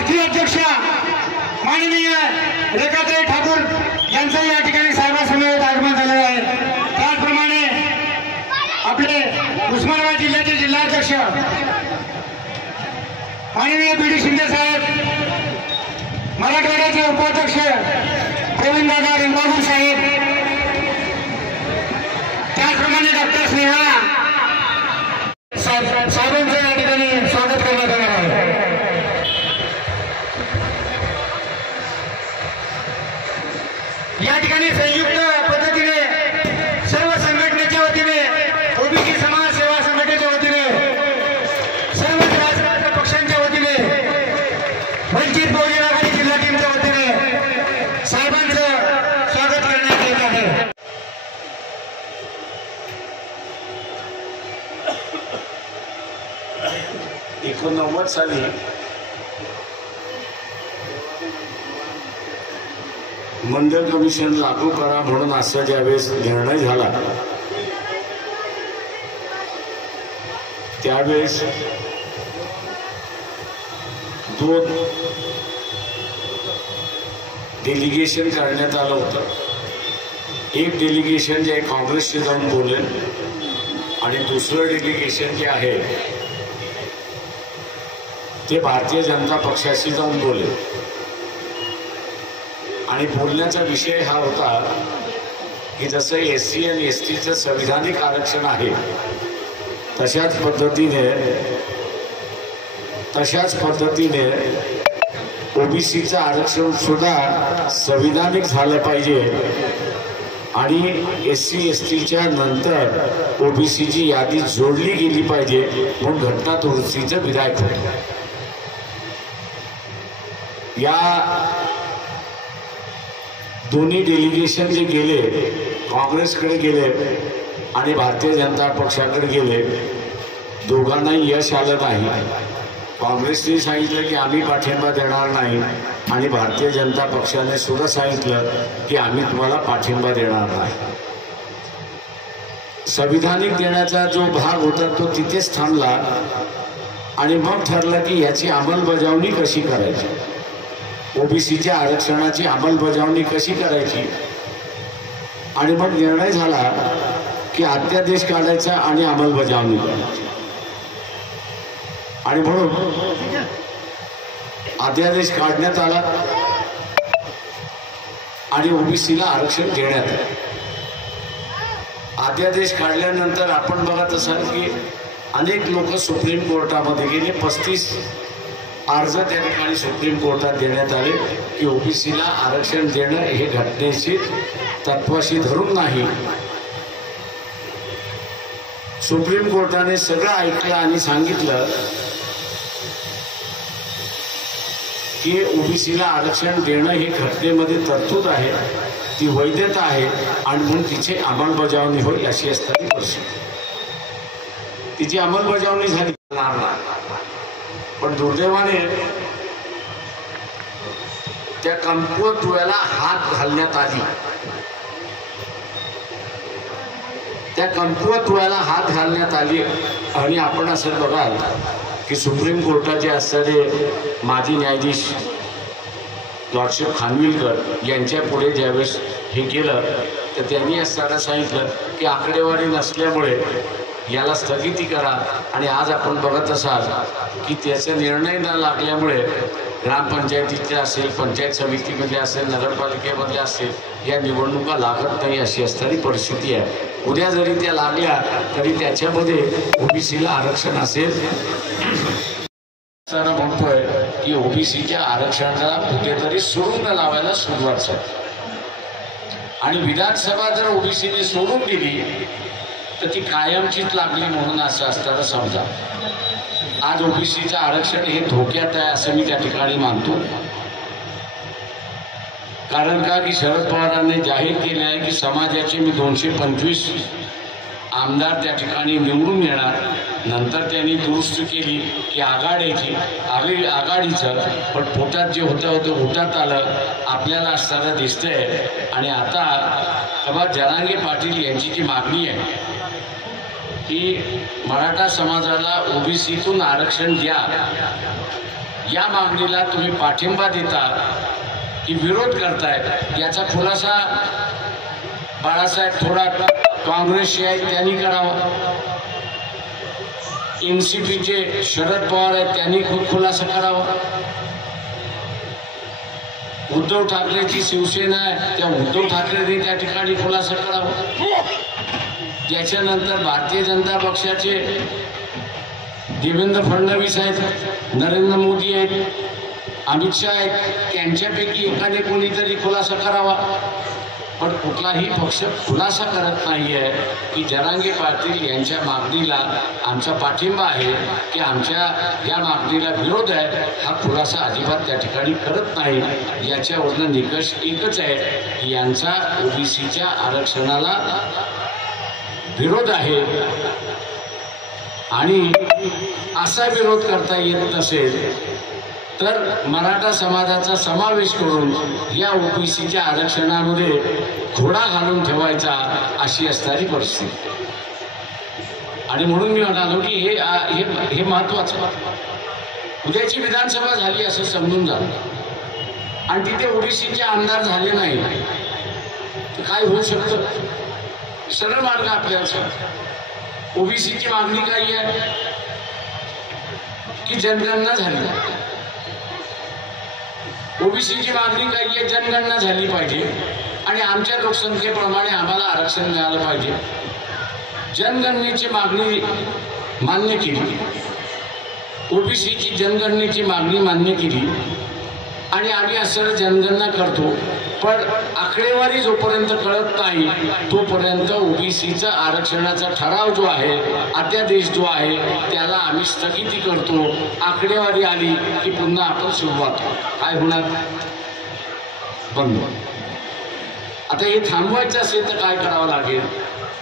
राष्ट्रीय अध्यक्ष माननीय रेखाताई ठाकूर यांचं या ठिकाणी साहेबांसमवेत आगमन झालेलं आहे। त्याचप्रमाणे आपले उस्मानाबाद जिल्ह्याचे जिल्हाध्यक्ष माननीय बीडी शिंदे साहेब, मराठवाड्याचे उपाध्यक्ष गोविंददादा रिंगापूर साहेब, त्याचप्रमाणे डॉक्टर स्नेहा साहेबांचं या ठिकाणी स्वागत करण्यात येणार आहे। या ठिकाणी संयुक्त पद्धतीने सर्व संघटनेच्या वतीने, ओबीसी समाज सेवा संघटनेच्या वतीने, सर्व राजकीय पक्षांच्या वतीने, वंचित बहुजन आघाडी जिल्हा टीमच्या वतीने साहेबांचं स्वागत करण्यात येत आहे। 1990 साली मंडल कमिशन लागू करा म्हणून असा ज्यावेळेस निर्णय झाला त्यावेळेस 2 डेलिगेशन करण्यात आलं होतं। एक डेलिगेशन जे काँग्रेसचे जाऊन बोलेल आणि दुसरं डेलिगेशन जे आहे ते भारतीय जनता पक्षाशी जाऊन बोलेल। आणि बोलण्याचा विषय हा होता की जसं SC आणि STचं संविधानिक आरक्षण आहे तशाच पद्धतीने ओबीसीचं आरक्षण सुद्धा संविधानिक झालं पाहिजे आणि SC STच्या नंतर ओबीसीची यादी जोडली गेली पाहिजे म्हणून घटना दुरुस्तीचं विधायक होतं। या दोन्ही डेलिगेशन जे गेले काँग्रेसकडे गेले आणि भारतीय जनता पक्षाकडे गेले, दोघांनाही यश आलं नाही। काँग्रेसने सांगितलं की आम्ही पाठिंबा देणार नाही आणि भारतीय जनता पक्षाने सुद्धा सांगितलं की आम्ही तुम्हाला पाठिंबा देणार नाही। संविधानिक देण्याचा जो भाग होता तो तिथेच थांबला आणि मग ठरलं की याची अंमलबजावणी कशी करायची, ओबीसीच्या आरक्षणाची अंमलबजावणी कशी करायची। आणि मग निर्णय झाला की अध्यादेश काढायचा आणि अंमलबजावणी करायची। आणि म्हणून अध्यादेश काढण्यात आला आणि ओबीसीला आरक्षण देण्यात आलं। अध्यादेश काढल्यानंतर आपण बघत असाल की अनेक लोक सुप्रीम कोर्टामध्ये गेले। 35 अर्ज त्या ठिकाणी सुप्रीम कोर्टात देण्यात आले की ओबीसीला आरक्षण देणं हे घटनेशी तत्वाशी धरून नाही। सुप्रीम कोर्टाने सगळं ऐकलं आणि सांगितलं की ओबीसीला आरक्षण देणं हे घटनेमध्ये तरतूद आहे, ती वैधता आहे आणि म्हणून तिची अंमलबजावणी होईल अशी असणारी परिस्थिती। तिची अंमलबजावणी झाली पण दुर्दैवाने त्या कमकुवत हात घालण्यात आली। त्या कमकुवत हात घालण्यात आली आणि आपण असं बघाल की सुप्रीम कोर्टाचे असणारे माजी न्यायाधीश लॉर्डशिप खानविलकर यांच्या पुढे ज्यावेळेस हे केलं तर त्यांनी असताना सांगितलं की आकडेवारी नसल्यामुळे याला स्थगिती करा। आणि आज आपण बघत असाल की त्याचा निर्णय न लागल्यामुळे ग्रामपंचायतीचे असेल, पंचायत समितीमध्ये असेल, नगरपालिकेमध्ये असेल, या निवडणुका लागत नाही अशी असणारी परिस्थिती आहे। उद्या जरी त्या लागल्या तरी त्याच्यामध्ये ओबीसीला आरक्षण असेल। म्हणतोय की ओबीसीच्या आरक्षणाला कुठेतरी सोडून लावायला सुरुवात झाली आणि विधानसभा जर ओबीसीने सोडून दिली तर ती कायमचीच लागली म्हणून असं असताना समजा आज ओबीसीचं आरक्षण हे धोक्यात आहे असं मी त्या ठिकाणी मानतो। कारण का की शरद पवारांनी जाहीर केले आहे की समाजाचे मी 225 आमदार त्या ठिकाणी निवडून येणार। नंतर त्यांनी दुरुस्ती केली की आघाडीचं पण पोटात जे होतं पोटात आलं आपल्याला असताना दिसतंय। आणि आता बाबा जरांगे पाटील यांची जी मागणी आहे की मराठा समाजाला ओबीसीतून आरक्षण द्या, या मागणीला तुम्ही पाठिंबा देता की विरोध करताय याचा खुलासा बाळासाहेब थोरात काँग्रेसचे आहेत त्यांनी करावा, एनसीपीचे शरद पवार आहेत त्यांनी खुलासा करावा, उद्धव ठाकरेची शिवसेना आहे त्या उद्धव ठाकरेंनी त्या ठिकाणी खुलासा करावा, त्याच्यानंतर भारतीय जनता पक्षाचे देवेंद्र फडणवीस आहेत, नरेंद्र मोदी आहेत, अमित शहा आहेत, त्यांच्यापैकी एकाने कोणीतरी खुलासा करावा. पण कुठलाही पक्ष खुलासा करत नाही आहे की जरांगे पाटील यांच्या मागणीला आमचा पाठिंबा आहे की आमच्या या मागणीला विरोध आहे, हा खुलासा अजिबात त्या ठिकाणी करत नाही. याच्यावरनं निकष एकच आहे की यांचा ओबीसीच्या आरक्षणाला विरोध आहे आणि असा विरोध करता येत नसेल तर मराठा समाजाचा समावेश करून या ओबीसीच्या आरक्षणामध्ये घोडा घालून ठेवायचा अशी असणारी परिस्थिती. आणि म्हणून मी म्हणालो की हे महत्वाचं. उद्याची विधानसभा झाली असं समजून झालं आणि तिथे ओबीसीचे आमदार झाले नाही तर काय होऊ शकतं? सरळ मार्ग आपल्याला. ओबीसीची मागणी काय आहे की जनगणना झाली. ओबीसीची मागणी काय आहे? जनगणना झाली पाहिजे आणि आमच्या लोकसंख्येप्रमाणे आम्हाला आरक्षण मिळालं पाहिजे. जनगणनेची मागणी मान्य केली, ओबीसीची जनगणनेची मागणी मान्य केली आणि आम्ही असं जनगणना करतो. पण आकडेवारी जोपर्यंत कळत नाही तोपर्यंत ओबीसीचा आरक्षणाचा ठराव जो आहे, अध्यादेश जो आहे त्याला आम्ही स्थगिती करतो. आकडेवारी आली की पुन्हा आपण सुरुवात. काय होणार? बंद. आता हे थांबवायचं असेल तर काय करावं लागेल?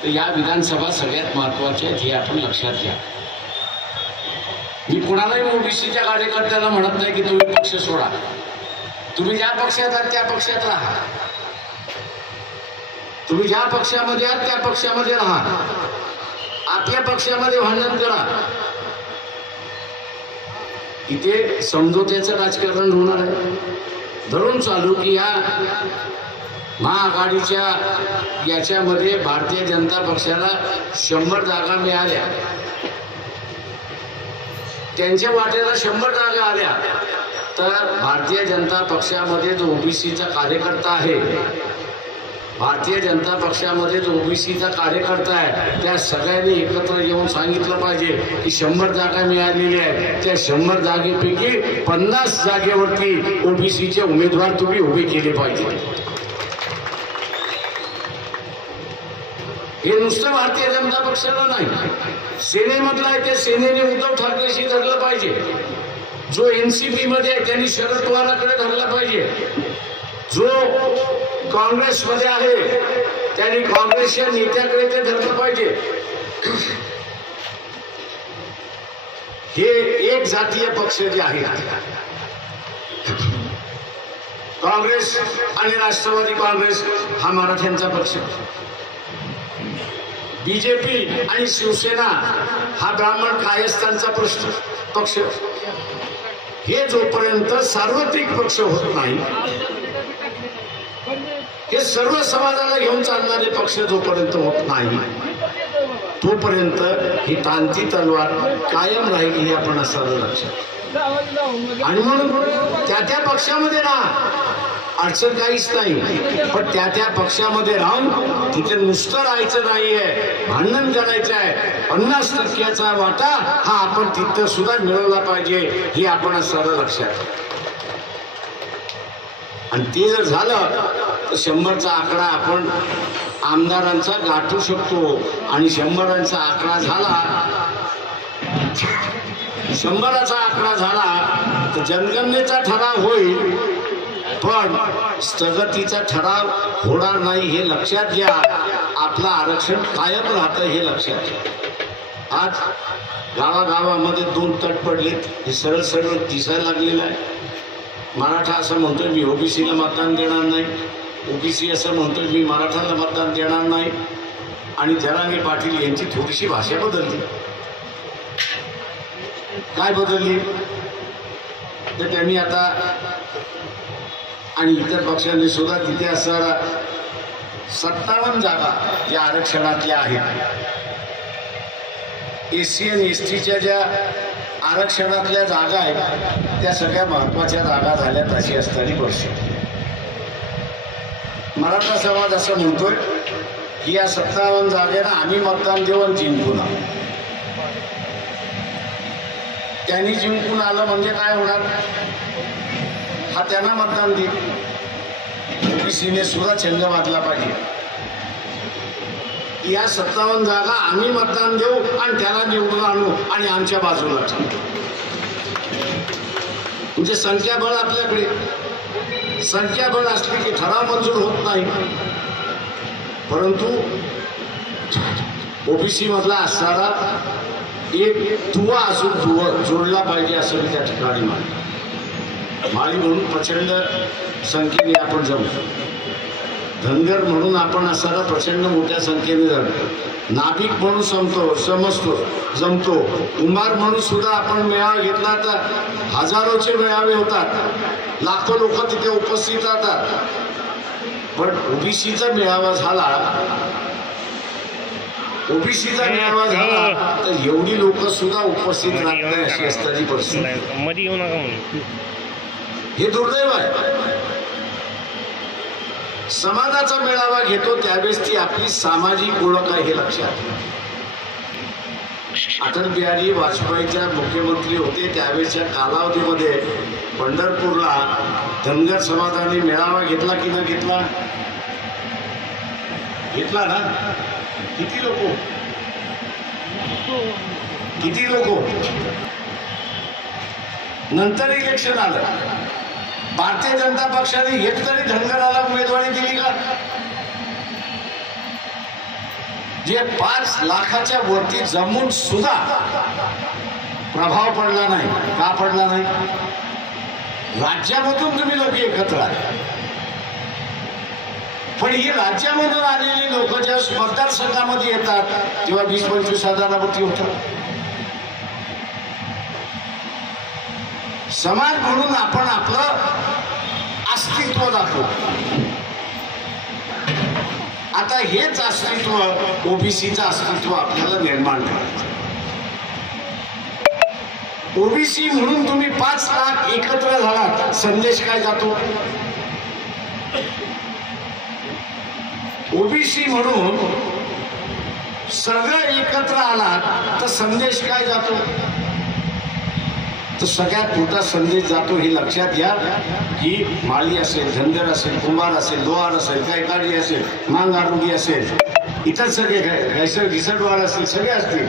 तर या विधानसभा सगळ्यात महत्वाच्या आहेत हे आपण लक्षात घ्या. मी कुणालाही ओबीसीच्या कार्यकर्त्याला म्हणत नाही की तुम्ही पक्ष सोडा. तुम्ही ज्या पक्षात आहात त्या पक्षात राहा, तुम्ही ज्या पक्षामध्ये आहात त्या पक्षामध्ये राहा, आपल्या पक्षामध्ये भांडण करा. इथे समझोत्याचं राजकारण होणार आहे. धरून चालू की या महाआघाडीच्या याच्यामध्ये भारतीय जनता पक्षाला 100 जागा मिळाल्या, त्यांच्या वाट्याला 100 जागा आल्या तर भारतीय जनता पक्षामध्ये जो ओबीसीचा कार्यकर्ता आहे, भारतीय जनता पक्षामध्ये जो ओबीसीचा कार्यकर्ता आहे त्या सगळ्यांनी एकत्र येऊन सांगितलं पाहिजे की 100 जागा मिळालेल्या आहेत, त्या 100 जागेपैकी 50 जागेवरती ओबीसीचे उमेदवार तुम्ही उभे केले पाहिजे. हे नुसतं भारतीय जनता पक्षाला नाही, सेनेमधलं आहे ते सेनेने उद्धव ठाकरेशी धरलं पाहिजे. जो एनसीपी मध्ये आहे त्यांनी शरद पवारांकडे धरला पाहिजे. जो काँग्रेसमध्ये आहे त्यांनी काँग्रेसच्या नेत्याकडे ते धरलं पाहिजे. हे एक जातीय पक्ष जे आहेत, काँग्रेस आणि राष्ट्रवादी काँग्रेस हा मराठ्यांचा पक्ष, बीजेपी आणि शिवसेना हा ब्राह्मण कायस्थांचा पक्ष. हे जोपर्यंत सार्वत्रिक पक्ष होत नाही, हे सर्व समाजाला घेऊन चालणारे पक्ष जोपर्यंत होत नाही तोपर्यंत ही तांती तलवार कायम राहील हे आपण असं लक्षात. आणि म्हणून त्या पक्षामध्ये राहा, अडचण काहीच नाही. पण त्या पक्षामध्ये राहून तिथे नुसतं राहायचं नाहीये, भांडण करायचं आहे. 50% वाटा हा आपण तिथं सुद्धा मिळवला पाहिजे हे आपण सर्व लक्षात. आणि ते जर झालं तर 100चा आकडा आपण आमदारांचा गाठू शकतो. आणि 100चा आकडा झाला, 100चा आकडा झाला तर जनगणनेचा ठराव होईल पण स्थगितीचा ठराव होणार नाही हे लक्षात घ्या. आपलं आरक्षण कायम राहतं हे लक्षात घ्या. आज गावागावामध्ये 2 तट पडलेत, हे सरळ सरळ दिसायला लागलेलं आहे. मराठा असं म्हणतोय मी ओबीसीला मतदान देणार नाही, ओबीसी असं म्हणतोय मी मराठाला मतदान देणार नाही. आणि जरांगे पाटील यांची थोडीशी भाषा बदलली. काय बदलली? तर त्यांनी आता आणि इतर पक्षांनी सुद्धा तिथे असणारा 57 जागा ज्या आरक्षणातल्या आहेत, SC आणि STच्या ज्या आरक्षणातल्या जागा आहेत त्या सगळ्या महत्वाच्या जागा झाल्यात अशी असणारी परिस्थिती. मराठा समाज असं म्हणतोय की या 57 जागेला आम्ही मतदान देऊ आणि जिंकून आलो. त्यांनी जिंकून आलं म्हणजे काय होणार, हा त्यांना मतदान देईल. ओबीसीने सुद्धा छंद बांधला पाहिजे. या 57 जागा आम्ही मतदान देऊ आणि त्याला निवडून आणू आणि आमच्या बाजूला म्हणजे संख्याबळ आपल्याकडे. संख्याबळ असले की ठराव मंजूर होत नाही, परंतु ओबीसी मधला असणारा एक दुवा असून दुवा जोडला पाहिजे असं मी त्या ठिकाणी माळी म्हणून प्रचंड संख्येने आपण जमतो, धनगर म्हणून आपण असणारा प्रचंड मोठ्या संख्येने जमतो, नाभिक म्हणून जमतो, कुंभार म्हणून सुद्धा आपण मेळावा घेतला तर हजारोचे मेळावे होतात, लाखो लोक तिथे उपस्थित राहतात. पण ओबीसीचा मेळावा झाला तर एवढी लोक सुद्धा उपस्थित राहत नाही अशी असणारी परिस्थिती. मध्ये येऊ नका म्हणून हे दुर्दैव आहे. समाजाचा मेळावा घेतो त्यावेळेस ती आपली सामाजिक ओळख आहे हे लक्षात. अटल बिहारी वाजपेयीच्या मुख्यमंत्री होते त्यावेळेसच्या कालावधीमध्ये पंढरपूरला धनगर समाजाने मेळावा घेतला की न घेतला? घेतला ना. किती लोक नंतर इलेक्शन आलं, भारतीय जनता पक्षाने एक तरी धनगराला उमेदवारी दिली का? जे 5 लाखाच्या वरती जमून सुद्धा प्रभाव पडला नाही. का पडला नाही? राज्यामधून तुम्ही लोक एकत्र आले, पण ही राज्यामधून आलेली लोक जेव्हा मतदारसंघामध्ये येतात तेव्हा 20-25 हजारावरती होतात. समाज म्हणून आपण आपलं अस्तित्व दाखवतो. आता हेच अस्तित्व ओबीसीचं अस्तित्व आपल्याला निर्माण करायचं. ओबीसी म्हणून तुम्ही 5 लाख एकत्र झालात, संदेश काय जातो? ओबीसी म्हणून सगळं एकत्र आलात तर संदेश काय जातो? तर सगळ्यात मोठा संदेश जातो हे लक्षात घ्या की माळी असेल, धनगर असेल, कुंभार असेल, लोहार असेल, गायकाडी असेल, मांगारुडी असेल, इतर सगळे घिसडवार असतील, सगळे असतील,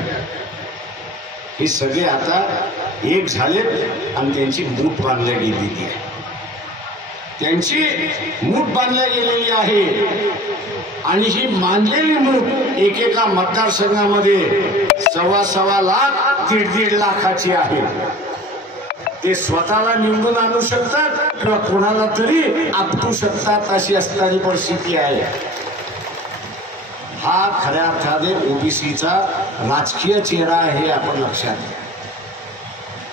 हे सगळे आता एक झालेत आणि त्यांची मूठ बांधल्या गेलेली आहे. त्यांची मूठ बांधल्या गेलेली आहे आणि ही बांधलेली मूठ एकेका मतदारसंघामध्ये 1.25 लाख 1.5 लाखाची आहे. ते स्वतःला निवडून आणू शकतात किंवा कोणाला तरी आपटू शकतात अशी असणारी परिस्थिती आहे. हा खऱ्या अर्थाने ओबीसीचा राजकीय चेहरा आहे हे आपण लक्षात घ्या.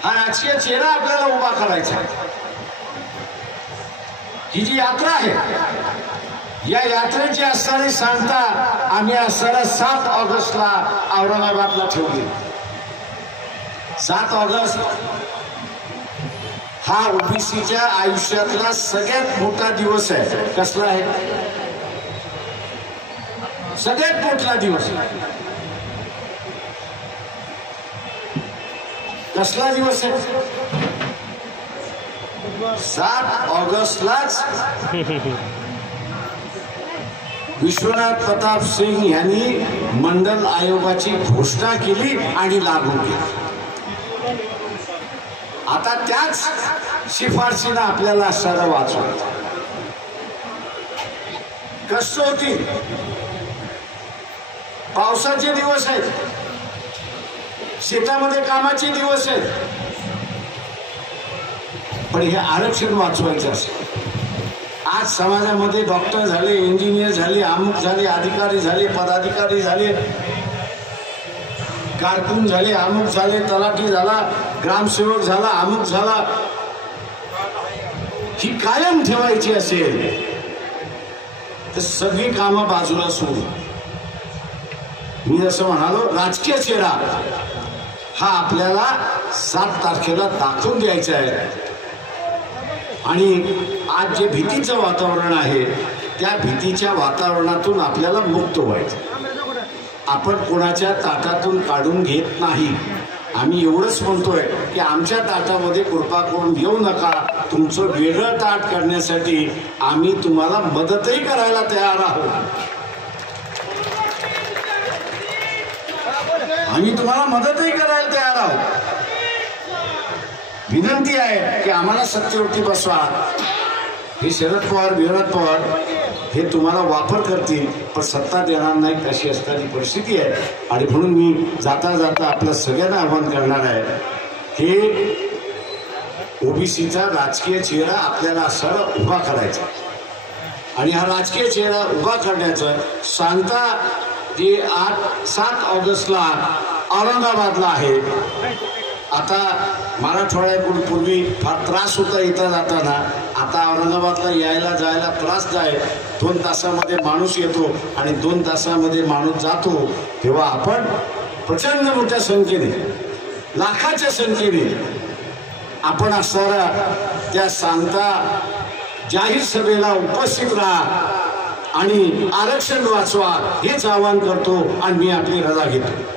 हा राजकीय चेहरा आपल्याला उभा करायचा आहे. ही जी यात्रा आहे या यात्रेची असणारी सांगता आम्ही असणाऱ्या 7 ऑगस्टला औरंगाबादला ठेवली. 7 ऑगस्ट हा ओबीसीच्या आयुष्यातला सगळ्यात मोठा दिवस आहे. कसला आहे? सगळ्यात मोठा दिवस. कसला दिवस आहे? 7 ऑगस्टलाच विश्वनाथ प्रताप सिंग यांनी मंडल आयोगाची घोषणा केली आणि लागू केली. आता त्याच शिफारशीनं आपल्याला असणारं वाचवायचं. कष्ट होती, पावसाचे दिवस आहेत, शेतामध्ये कामाचे दिवस आहेत, पण हे आरक्षण वाचवायचं असेल. आज समाजामध्ये डॉक्टर झाले, इंजिनियर झाले, अमुक झाले, अधिकारी झाले, पदाधिकारी झाले, कारकून झाले, अमुक झाले, तलाठी झाला, ग्रामसेवक झाला, अमुक झाला, ही कायम ठेवायची असेल तर सगळी कामं बाजूला सोडून मी जसं म्हणालो राजकीय चेहरा हा आपल्याला 7 तारखेला दाखवून द्यायचा आहे. आणि आज जे भीतीचं वातावरण आहे त्या भीतीच्या वातावरणातून आपल्याला मुक्त व्हायचं. आपण कोणाच्या ताटातून काढून घेत नाही. आम्ही एवढंच म्हणतोय की आमच्या ताटामध्ये कृपा करून येऊ नका. तुमचं वेगळं ताट करण्यासाठी आम्ही तुम्हाला मदतही करायला तयार आहोत. आम्ही तुम्हाला मदतही करायला तयार आहोत. विनंती आहे की आम्हाला सत्तेवरती बसवा. हे शरद पवार विरोध पवार हे तुम्हाला वापर करतील पण सत्ता देणार नाहीत अशी असणारी परिस्थिती आहे. आणि म्हणून मी जाता जाता आपल्या सगळ्यांना आवाहन करणार आहे की ओबीसीचा राजकीय चेहरा आपल्याला सरळ उभा करायचा. आणि हा राजकीय चेहरा उभा करण्याचं सांगता जे 7 ऑगस्टला औरंगाबादला आहे. आता मराठवाड्यापूर्वी फार त्रास होता येता जाताना. आता औरंगाबादला यायला जायला त्रास जाय. 2 तासामध्ये माणूस येतो आणि 2 तासामध्ये माणूस जातो. तेव्हा आपण प्रचंड मोठ्या संख्येने लाखाच्या संख्येने आपण असणारा त्या सांगता जाहीर सभेला उपस्थित राहा आणि आरक्षण वाचवा हेच आवाहन करतो आणि मी आपली रजा घेतो.